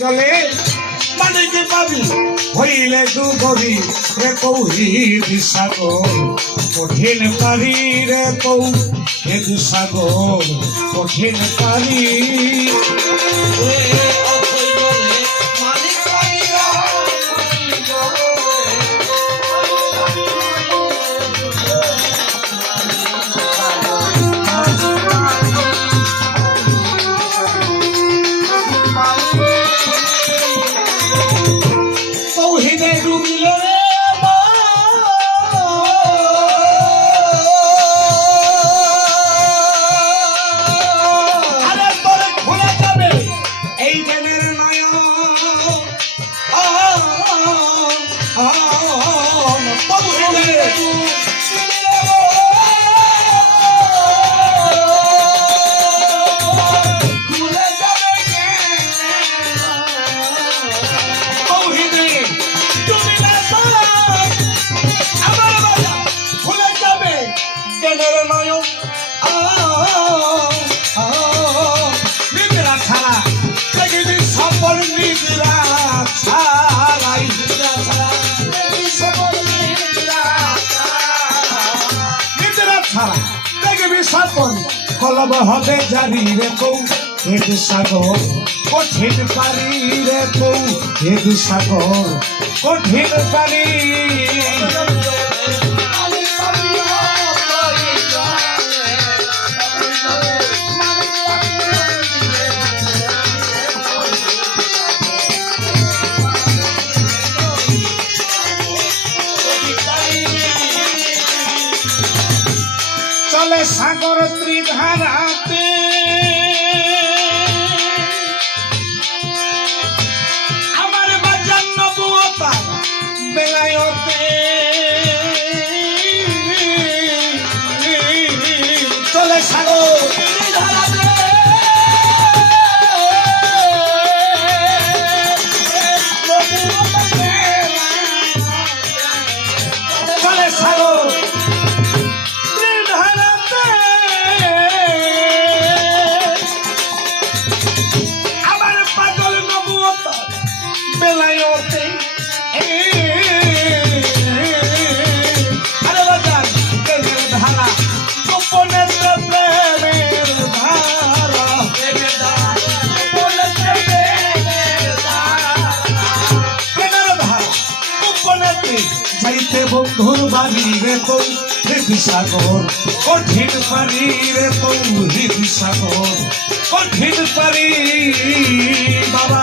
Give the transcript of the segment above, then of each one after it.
চলে মানে কি পাবি, হইলে দু গরি রে কৌহি সাগর কঠিন পারি রে কৌ হে সাগর, কঠিন পারি কলম হবে জারি রে কৌ হেদ সাগর কঠিন পারি রে কৌ হেদ সাগর কঠিন পারি সাগর ত্রিধারাতে যাইতে বন্ধুর বাড়ি রে হৃদ সাগর কঠিন পারি রে হৃদ সাগর কঠিন পারি বাবা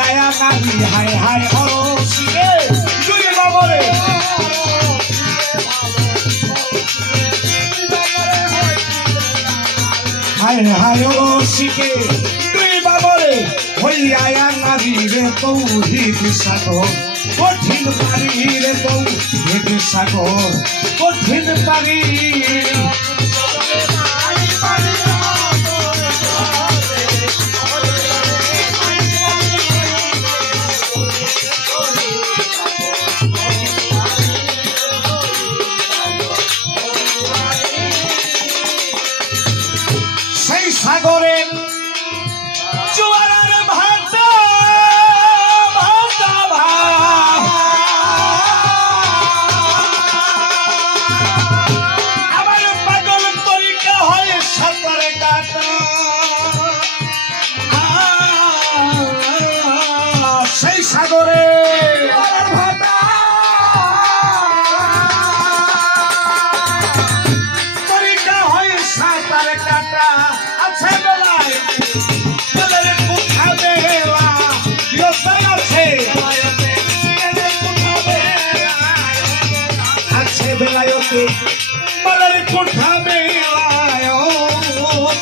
হইয়া নাহি হায় হায় শিখে তুই বাবরে। হায় হায় শিখে তুই বাবরে। হইয়া নারী রে তৌহিদ সাগর। কঠিন পারি রে তৌহিদ সাগর। কঠিন পারি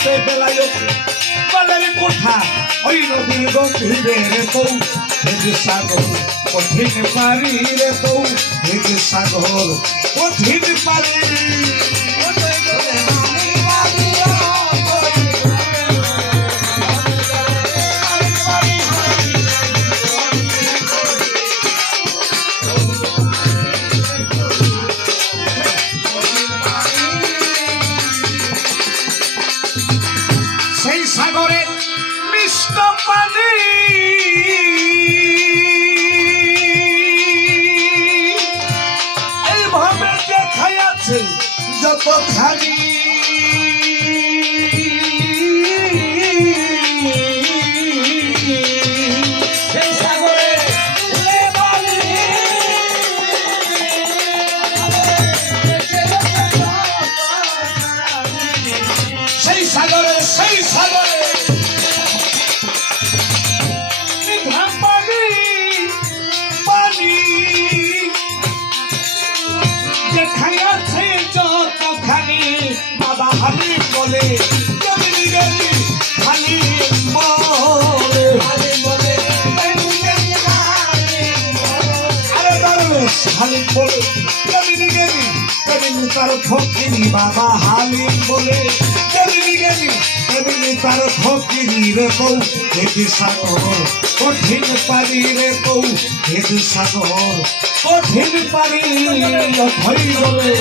বেলায়তে বেলায়তে বলের কোঠা, ওই নদীর গম্ভীরে রে তৌ হেজ সাগর কঠিন পারি রে তৌ হেজ সাগর কঠিন পারি যত খানি সেই সাগরে যতখানি বাবা হাবি বলে জমিনি গেলি খালি বলে আরে দরবেশ হালিম বলে জমিনি গেলি তেমনি তার ফকিরি বাবা হালিম বলে জমিনি গেলি তেমনি তার ফকিরি রে বউ হেদি সাগর, কঠিন পারি রে বউ হেদি সাগর, কঠিন পারি অথই বলে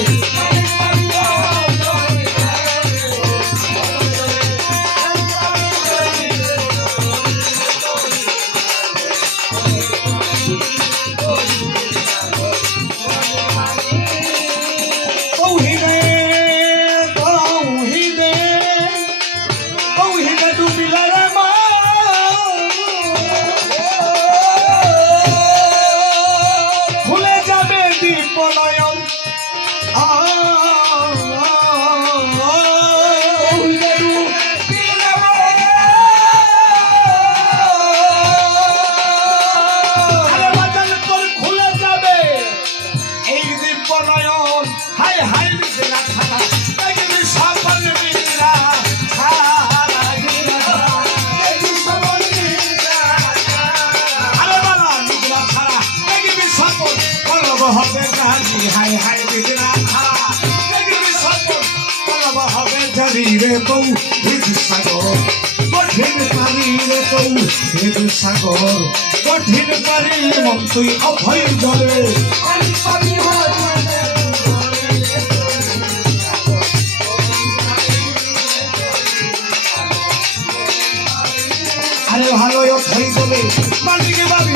হাই হাই মিলা ছাড়া দেখবি সফল হবে জানি বউ হিদ সাগর। কঠিন পানি রে বউ হিদ সাগর। কঠিন পানি তুই অভয় জলে আরে ভালো জলে মাটিকে পাবি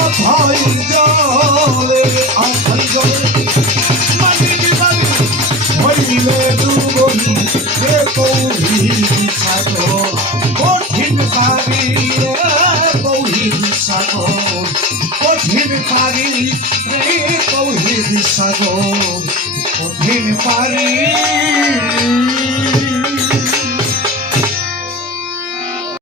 অথই জলে অথই জলে মাটিকে পাবি হইলে ডুবি রে কৌহি সাগর কঠিন রে কৌহি সাগর কঠিন পারি কঠিন পারি